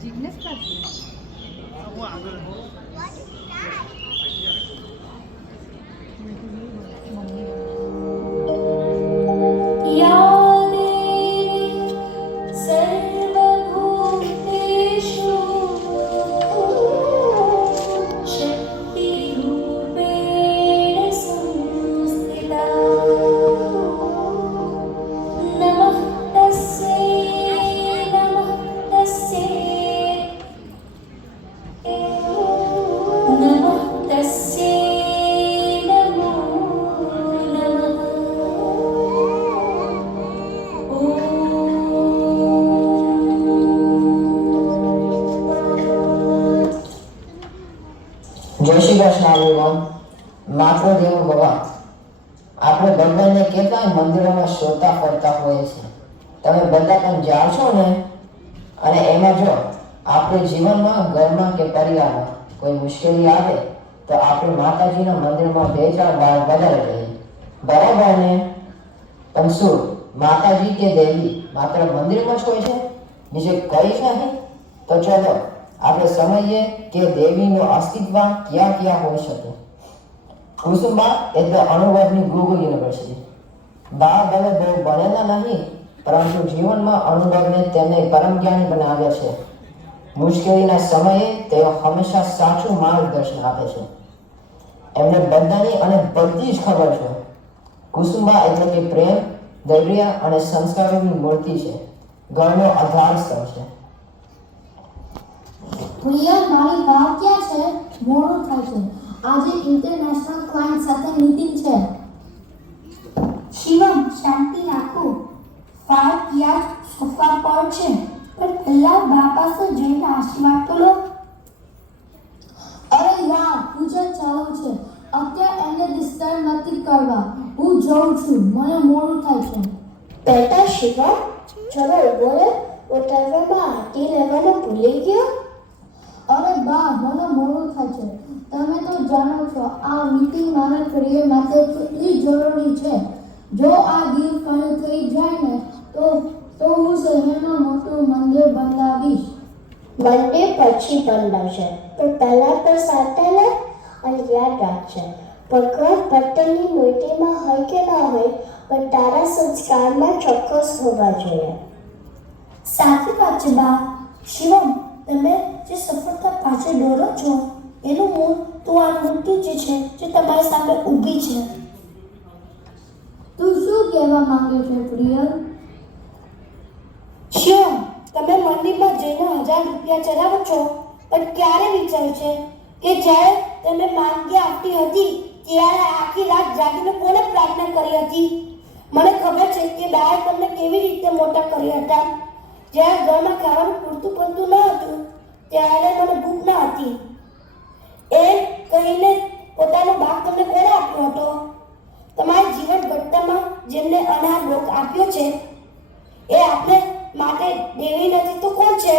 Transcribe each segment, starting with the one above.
જીગ્નેશ પાસે જય શ્રી કૃષ્ણ everyone. માત્ર દેવો ભવા. આપણે ભગવાનને કેટલાય મંદિરોમાં શોધતા ફરતા હોઈએ છીએ. તમે બધા પણ જાઓ છો ને, અને એમાં જો આપણે જીવનમાં ઘરમાં કે પરિવારમાં કોઈ મુશ્કેલી આવે તો આપણે માતાજીના મંદિરમાં 2-4 વાર વધારે જઈએ, બરાબર ને? પણ શું માતાજી કે દેવી માત્ર મંદિરમાં જ હોય છે, બીજે કઈ છે નહીં? તો ચલો આપણે સમજીએ કે દેવીનું અસ્તિત્વ ક્યાં ક્યાં હોઈ શકે. કુસુમબા એટલે અનુભવની ગૂગલ યુનિવર્સિટી. બા ભલે બહુ ભણેલા નહીં, પરંતુ જીવનમાં અનુભવને તેમને પરમ જ્ઞાની બનાવ્યા છે. મુશ્કેલીના સમયે તેઓ હંમેશા સાચું માર્ગદર્શન આપે છે. એમને બધાની અને બધી જ ખબર છે. કુસુમબા એટલે કે પ્રેમ, ધૈર્ય અને સંસ્કારોની મૂર્તિ છે. ઘરનો આધાર સ્તંભ છે. પ્રિય, મારી વાત ક્યાં છે? મોડું થાય છે. આજે ઇન્ટરનેશનલ ક્લાયન્ટ સાથે મીટિંગ છે. શિવમ, શાંતિ રાખો. ફાર પિયાજ સોફા પર છે, પણ પહેલા બા પાસે જઈને આશીર્વાદ તો લો. અરે યાર, પૂજા ચાલુ છે. અત્યારે એને ડિસ્ટર્બ નથી કરવા. હું જાઉં છું, મને મોડું થાય છે. બેટા શિવમ, ચલો બોલે. ઉતાવળમાં આરતી લેવાનું ભૂલી ગયો? અરે બા, મને મોડું થાય છે. તમે તો જાણો છો આ મીટિંગ મારા કરિયર માટે કેટલી જરૂરી છે. જો આ ડીલ ફાઇનલ થઈ જાય ને તો હું શહેરમાં મોટું મંદિર બંધાવીશ. મંદિર પછી બંધાશે, પણ પહેલા તો સાથે લે. અને યાદ રાખજે, ભગવાન ભક્તની મૂર્તિમાં હોય કે ના હોય, પણ તારા સંસ્કારમાં ચોક્કસ હોવા જોઈએ. સાચી વાત છે બા. શિવમ, તમે જે સફળતા પાછળ દોડો છો એનું મૂળ તો આ મૂર્તિ જ છે જે તમારી સામે ઊભી છે. તું શું કહેવા માંગે છે પ્રિય? શિવમ, તમે મંદિરમાં જઈને 1000 રૂપિયા ચલાવો છો, પણ ક્યારે વિચાર્યું છે કે જ્યારે તમે માંગી આપતી હતી ત્યારે આખી રાત જાગીને કોને પ્રાર્થના કરી હતી? મને ખબર છે કે બાએ તમને કેવી રીતે મોટા કર્યા હતા. જ્યારે ઘરમાં ખાવાનું પૂરતું પડતું ન હતું ત્યારે મને ભૂખ ન હતી એ કહીને પોતાનો ભાગ તમને કોણે આપ્યો હતો? તમારા જીવન ઘટનામાં જેમને અનાર ભોગ આપ્યો છે એ આપણે માટે દેવી નથી તો કોણ છે?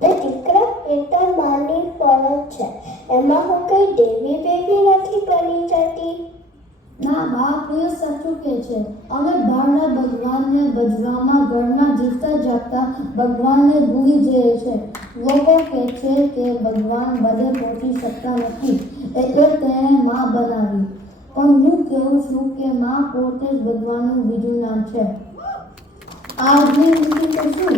તે દીકરા, એ તો માની ફરજ છે. એમાં હું કઈ દેવી બેવી નથી બની જતી. ના બા, પ્રિય સાચું કે છે. અમે બહારના ભગવાનને ભજવામાં ઘરના જીવતા જાગતા ભગવાનને ભૂલી જઈએ છે. લોકો કહે છે કે ભગવાન બધે પહોંચી શકતા નથી એટલે તેણે માં બનાવી. પણ હું કહું છું કે માં પોતે જ ભગવાનનું બીજું નામ છે. આજની મીટિંગ તો શું,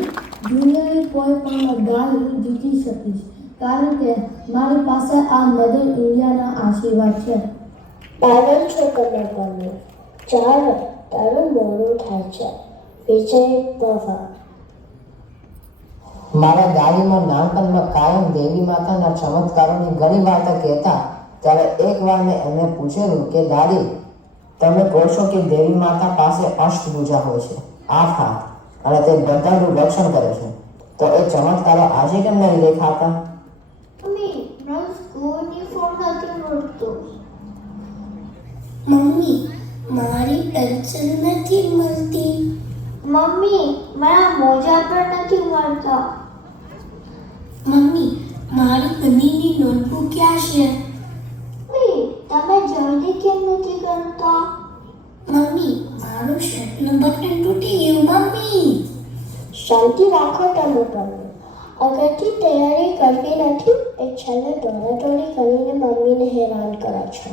દુનિયાની કોઈ પણ ગાલ હું જીતી શકીશ, કારણ કે મારી પાસે આ મધર ઇન્ડિયાના આશીર્વાદ છે. પાગલ છો તમે બંને. ચાલો, તારું મોડું થાય છે. વિજય ભવા. મારા દાદીમાં નાનપણમાં કાયમ દેવી માતાના ચમત્કારોની ઘણી વાર્તા કહેતા. ત્યારે એક વાર મેં એમને પૂછેલું કે દાદી, તમે કહો છો કે દેવી માતા પાસે અષ્ટભુજા હોય છે, 8 હાથ, અને તે બધાનું રક્ષણ કરે છે, તો એ ચમત્કારો આજે કેમ નહીં દેખાતા? મમ્મી, મારું સ્કૂલની ફોન નથી મળતું. મમ્મી, મારી પેન્સિલ નથી મળતી. મમ્મી, મારા મોજા પણ નથી મળતા. મમ્મી, મારી બનીની નોટબુક ક્યાં છે? મમ્મી, તમે જલ્દી કેમ નથી કરતા? મમ્મી, મારું શર્ટનું બટન તૂટી ગયું. મમ્મી, શાંતિ રાખો તમે બંને. અગરથી તૈયારી કરવી નથી એ છેલ્લે દોડાદોડી કરીને મમ્મીને હેરાન કરો છો.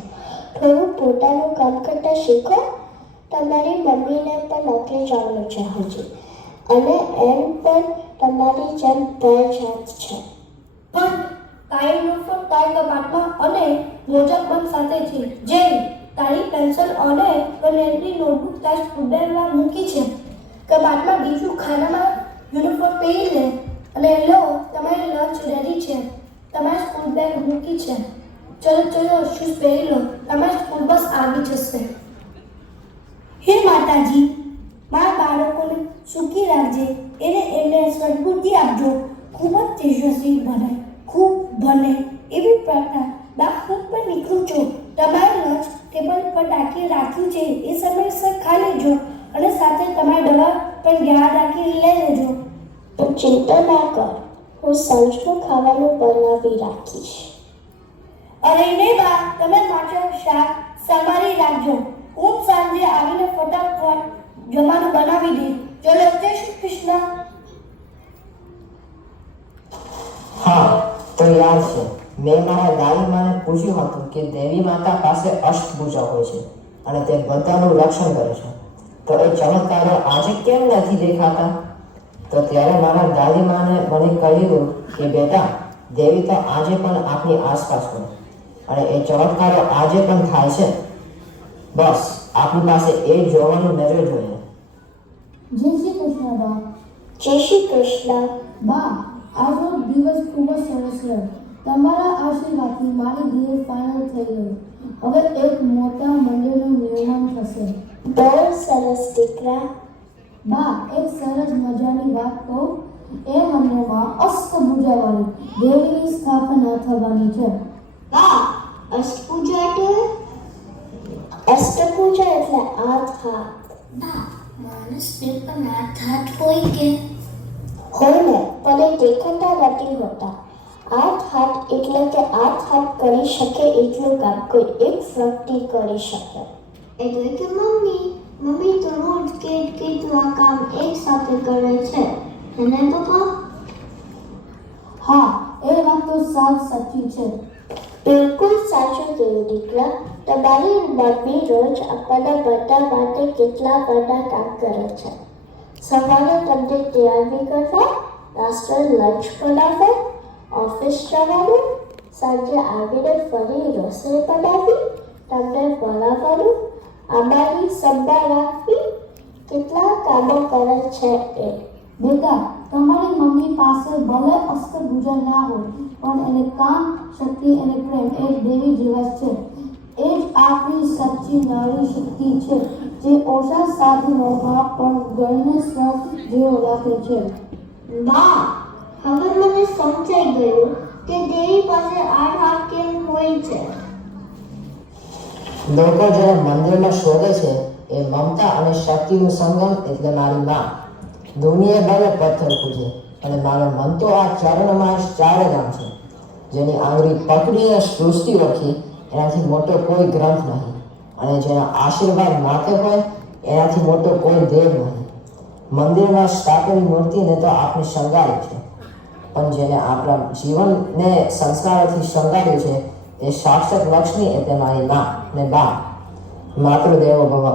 થોડું પોતાનું કામ કરતા શીખો. તમારી મમ્મીને પણ નોકરી જવાનું છે હજી, અને એમ પણ તમારી જેમ 2 જાત છે. પણ તારી યુનિફોર્મ તારી કબાટમાં અને મોજા બંધ સાથે છે. જે તારી પેન્સિલ અને કલરની નોટબુક તારી સ્કૂલ બેગમાં મૂકી છે. કબાટમાં બીજું ખાનામાં યુનિફોર્મ પહેરી લે. અને લો, તમારી લંચ રેડી છે. તમારી સ્કૂલ બેગ મૂકી છે. ચલો શૂઝ પહેરી લો. તમારી સ્કૂલ બસ આવી જશે. હે માતાજી, મારા બાળકોને સુખી રાખજે. એને સદબુદ્ધિ આપજો. ખૂબ જ તેજસ્વી બને, ખૂબ ભણે એવી પ્રાર્થના. બા, હું પણ નીકળું છું. તમારે લંચ ટેબલ પર રાખ્યું છે એ સમયસર ખાઈ લેજો, અને સાથે તમારી દવા પણ યાદ રાખી લઈ લેજો. તું ચિંતા ના કર, હું સાંજનું ખાવાનું બનાવી રાખીશ. અરે નહીં બા, તમે માત્ર શાક સમારી રાખજો. હું સાંજે આવીને ફટાફટ જમવાનું બનાવી દઈશ. ચલો, જય શ્રી કૃષ્ણ. હા, તો યાદ છે, મેં મારા દાદી માને પૂછ્યું હતું કે દેવી માતા પાસે અષ્ટભુજા હોય છે અને તે બધાનું રક્ષણ કરે છે. તો એ ચમત્કારો આજે કેમ નથી દેખાતા? તો ત્યારે મારા દાદી માને મને કહ્યું કે બેટા, દેવી તો આજે પણ આપણી આસપાસ હોય અને એ ચમત્કારો આજે પણ થાય છે. બસ આપણી પાસે એ જોવાની નજર જોઈએ. જય શ્રી કૃષ્ણ બા. જય શ્રી કૃષ્ણ. બા, આજનો દિવસ ખૂબ જ સરસ રહ્યો. તમારા આશીર્વાદથી મારી ધ્યેય ફાઇનલ થઈ ગયું. હવે એક મોટા મંદિરનું નિર્માણ થશે. બહુ સરસ દીકરા. બા, એક સરસ મજાની વાત કહું. એ મંદિરમાં અષ્ટભુજાવાળી દેવીની સ્થાપના થવાની છે. બા, અષ્ટપૂજા એટલે? અષ્ટપૂજા એટલે 8 હાથ. બા, માણસને પણ 8 હાથ હોય કે? હોય ને, પણ એ દેખાતા નથી હોતા. 8 હાથ એટલે કે 8 હાથ કરી શકે એટલું કામ કોઈ એક વ્યક્તિ કરી શકે. એટલે કે મમ્મી તો રોજ કેટલા કામ એક સાથે કરે છે, અને પપ્પા? હા, એ વાત તો સાવ સાચી છે. બિલકુલ સાચું કહ્યું દીકરા. તમારી મમ્મી રોજ આપણા બધા માટે કેટલા બધા કામ કરે છે. સવારે તમને તૈયારી કરવા, નાસ્તો લંચ બનાવવા, ઓફિસ જવાનું, સાંજે આવીને ફરી રસોઈ બનાવી, તમને ભણાવવાનું, અમારી સંભાળ રાખવી, કેટલા કામો કરે છે એ. બેટા, તમારી મમ્મી પાસે ભલે અષ્ટભુજા ના હોય, પણ એને કામ, શક્તિ અને પ્રેમ એ દેવી જેવા છે. એ જ આપણી સાચી નારી શક્તિ છે, જે ઓછા સાધનોમાં પણ ઘરને સ્વર્ગ જેવો રાખે છે. બા, હવે મને સમજાઈ ગયું કે દેવી પાસે 8 હાથ કેમ હોય છે. લોકો જેને મંદિરમાં શોધે છે એ મમતા અને શક્તિનું સંગમ એટલે મારી માં. દુનિયા ભલે પથ્થર પૂજે, અને મારો મન તો આ ચરણમાં ચારેધામ છે. જેની આંગળી પકડીને સૃષ્ટિ લખી એનાથી મોટો કોઈ ગ્રંથ નહીં, અને જેના આશીર્વાદ માથે હોય એનાથી મોટો કોઈ દેવ નહીં. મંદિરમાં સ્થાપેલી મૂર્તિને તો આપણે શણગારી છે, પણ જેને આપણા જીવનને સંસ્કારોથી શણગાર્યું છે એ સાક્ષાત લક્ષ્મી એટલે મારી માં ને બા. માતૃદેવો ભવ.